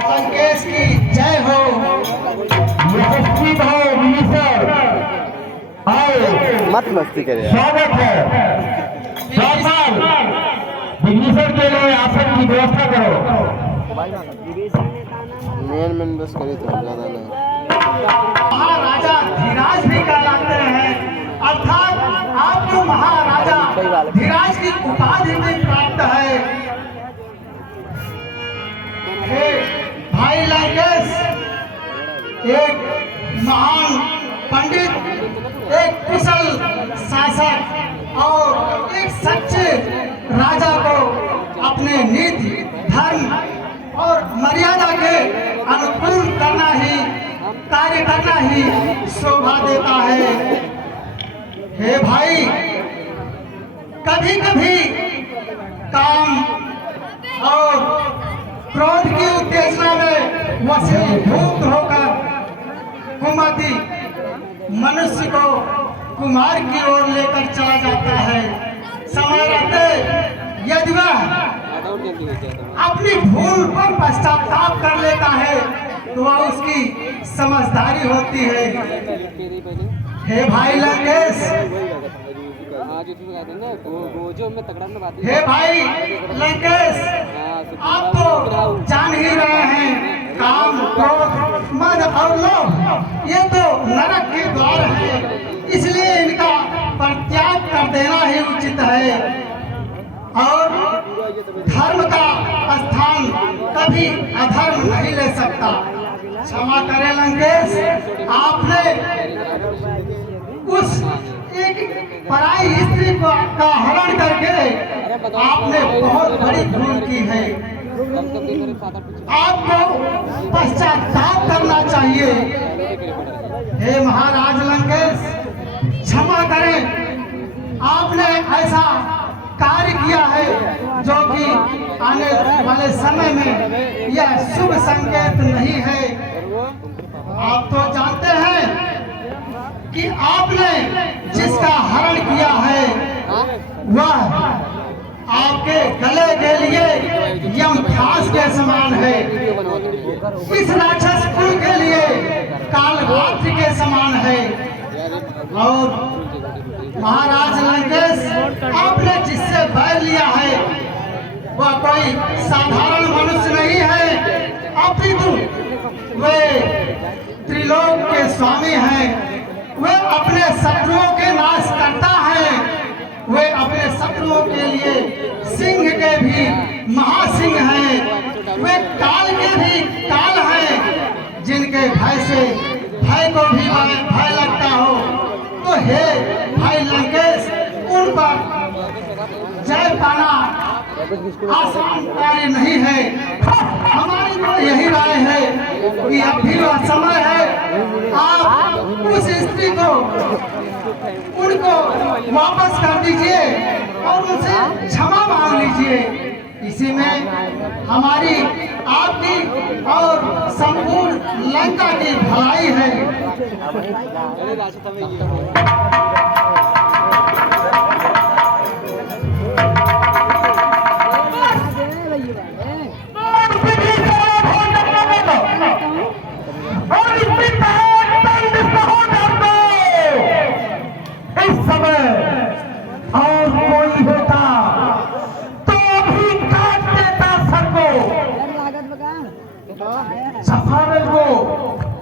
लंकेश की जय हो। यशस्वी भाव मिनिसर आओ मत मस्ती करे। स्वागत है। मिनिसर के लिए आसन की व्यवस्था करो। मेन बस करी तो ज्यादा नहीं। महाराजा धीराज भी कहलाते हैं, अर्थात आपको महाराजा धीराज की उपाधि भी प्राप्त है। भाई लंकेश एक महान पंडित, एक कुशल शासक और एक सच्चे राजा को अपने नीति, धर्म और मर्यादा के अनुकूल करना ही, कार्य करना ही शोभा देता है। हे भाई, कभी कभी काम और क्रोध की उत्तेजना में वशीभूत होकर कुमति मनुष्य को कुमार की ओर लेकर चला जाता है। समय रहते यदि वह अपनी भूल पर पश्चाताप कर लेता है तो वह उसकी समझदारी होती है। हे भाई लंकेश, हे भाई लंकेश, आप तो जान ही रहे हैं, काम, क्रोध, मद और लोभ ये तो नरक के द्वार हैं, इसलिए इनका परित्याग कर देना ही उचित है। और धर्म का स्थान कभी अधर्म नहीं ले सकता। क्षमा करें लंकेश, आपने उस एक पराई स्त्री का हरण करके आपने बहुत बड़ी भूल की है। आपको पश्चाताप करना चाहिए। हे महाराज लंकेश, क्षमा करें, आपने ऐसा कार्य किया है जो कि आने वाले समय में यह शुभ संकेत नहीं है। आप तो जानते हैं कि आपने जिसका हरण किया है वह आपके गले के लिए यमराज के समान है, इस राक्षस कुल के लिए कालरात्रि के समान है। और महाराज लंकेश, आपने जिससे बैर लिया है वह कोई साधारण मनुष्य नहीं है, अपितु वे त्रिलोक के स्वामी हैं। वे अपने शत्रुओं के नाश करता है, वे अपने शत्रुओं के लिए सिंह के भी महासिंह हैं, वे काल के भी काल हैं, जिनके भय से भय को भी भय लगता हो। तो हे भाई लंकेश, उन पर जय पाना आसान कार्य नहीं है। हमारी तो यही राय है कि अभी वह समय है, आप उस स्त्री को उनको वापस कर दीजिए और उनसे क्षमा मांग लीजिए। इसी में हमारी, आपकी और संपूर्ण लंका की भलाई है।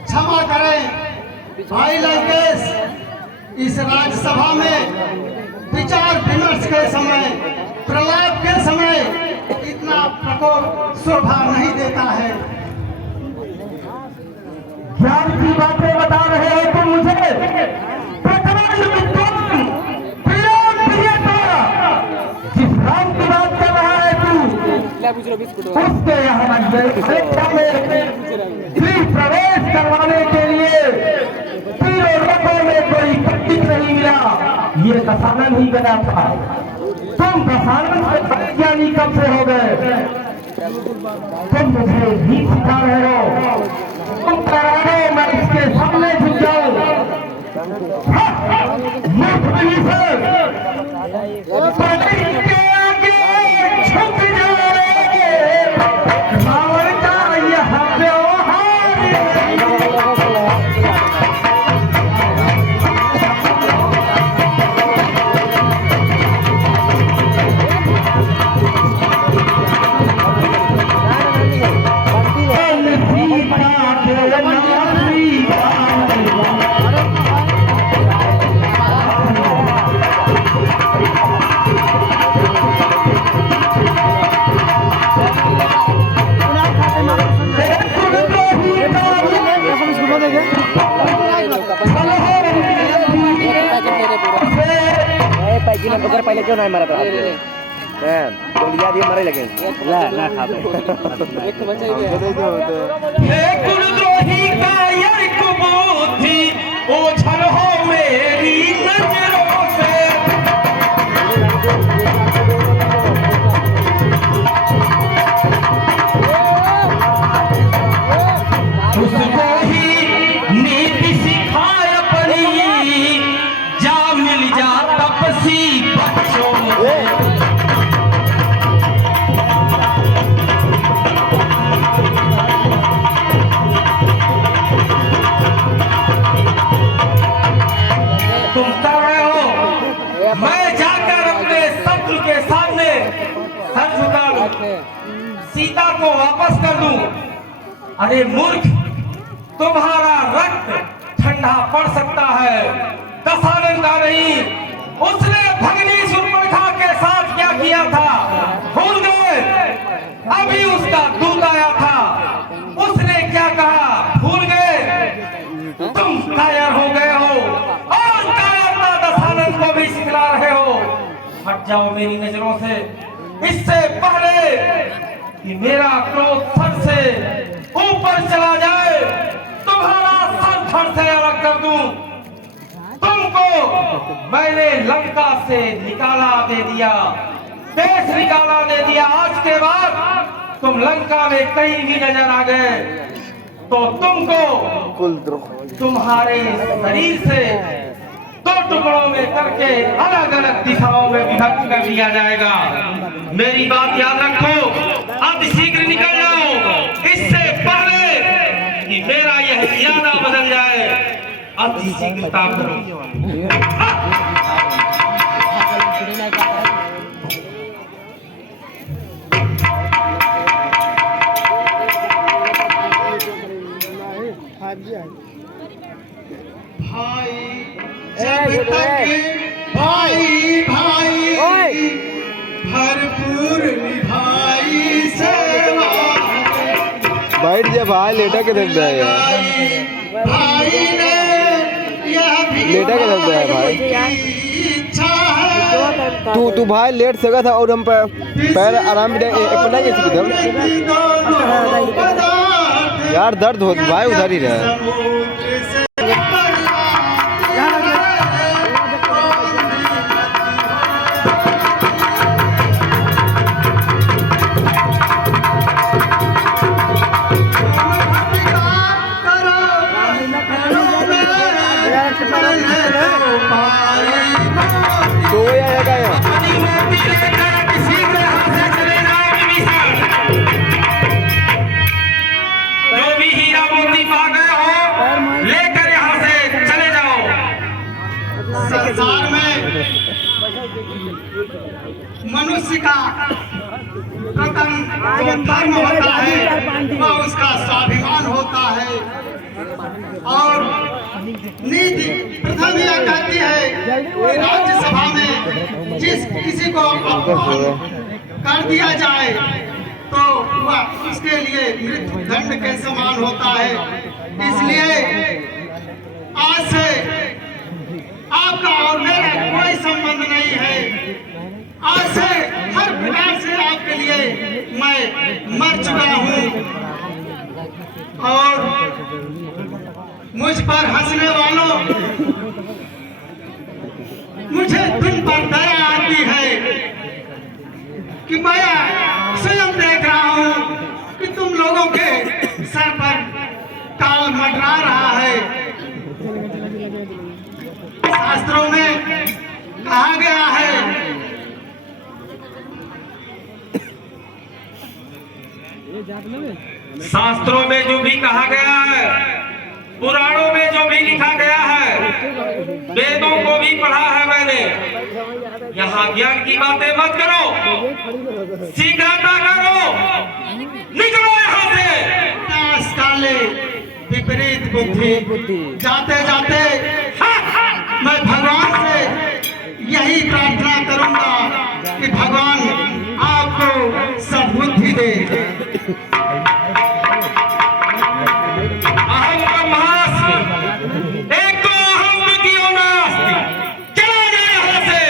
क्षमा करें भाई लंकेश, इस राज्यसभा में विचार विमर्श के समय, प्रलाप के समय इतना प्रकोप शोभा नहीं देता है। ज्ञान की बातें बता रहे हो तुम मुझे। जिस राम की बात कर रहा है तू, उसके यहाँ प्रवेश करवाने के लिए तीनों लोगों में कोई पंडित नहीं मिला। ये दशानन ही गया था। तुम दशानन से ज्ञानी कब से हो गए? तुम मुझे भी सिखा रहे हो। तुम करारो मैं इसके सामने झुक जाऊं। आगे झुक जाओ। रावण का यह क्यों नहीं मारा था गोलियां दिए मारे लेकिन ला ना खाबे एक बच्चा ही है हे कुलद्रोही कायर कुबूती ओझल हो मेरी नजरों से उसको ही नीति सिखाए अपनी जा मिल जा तपसी बच्चों तुम कर रहे हो मैं जाकर अपने शत्रु के सामने सर झुका दूं सीता को वापस कर दूं अरे मूर्ख तुम्हारा रक्त ठंडा पड़ सकता है दशानन का नहीं उसने भगनी सुपर्णखा के साथ क्या किया था भूल गए अभी उसका दूत आया था उसने क्या कहा भूल गए तुम कायर हो गए हो और कायरता दशानन को भी सिखला रहे हो हट जाओ मेरी नजरों से इससे पहले कि मेरा क्रोध सर से ऊपर चला जाए तुम्हारा सर धड़ से अलग कर दूं तुमको मैंने लंका से निकाला दे दिया देश निकाला दे दिया आज के बाद तुम लंका में कहीं भी नजर आ गए तो तुमको कुलद्रोह तुम्हारे शरीर से दो टुकड़ों में करके अलग अलग दिशाओं में विभक्त कर दिया जाएगा मेरी बात याद रखो अब शीघ्र निकल जाओ इससे पहले कि मेरा यह इरादा बदल जाए अति शीघ्रता करो भाई जब तक भाई भाई भरपूर निभाई सेवा बैठ जा भाई लेटा के रख दे यार भाई ने यह भी लेटा के रख दे भाई इच्छा है तू भाई लेट सका था और हम पैर आराम से अपना कैसे किधर यार दर्द हो भाई उधर ही रहा तो वो आएगा यहाँ जो भी हीरा मोती पा गए हो लेकर यहाँ से चले जाओ संसार में मनुष्य का प्रथम जो धर्म होता है वह उसका स्वाभिमान होता है और नीति प्रथम यह कहती है कि राज्यसभा में जिस किसी को अपमान कर दिया जाए तो वह उसके लिए मृत्यु दंड के समान होता है इसलिए आज से आपका और मेरा कोई संबंध नहीं है आज से हर प्रकार से आपके लिए मैं मर चुका हूँ और मुझ पर हंसने वालों मुझे तुम पर दया आती है कि मैं स्वयं देख रहा हूँ कि तुम लोगों के सर पर काल मंडरा रहा है शास्त्रों में कहा गया है शास्त्रों में जो भी कहा गया है पुराणों में जो भी लिखा गया है वेदों को भी पढ़ा है मैंने यहाँ ज्ञान की बातें मत करो शीघ्रता करो निकलो यहाँ से नाश काले विपरीत बुद्धि जाते जाते मैं भगवान से यही प्रार्थना करूंगा कि भगवान आपको सद्बुद्धि दे अहम ब्रह्मास्मि एको अहम द्वितीयो नास्ति चला जाए यहाँ से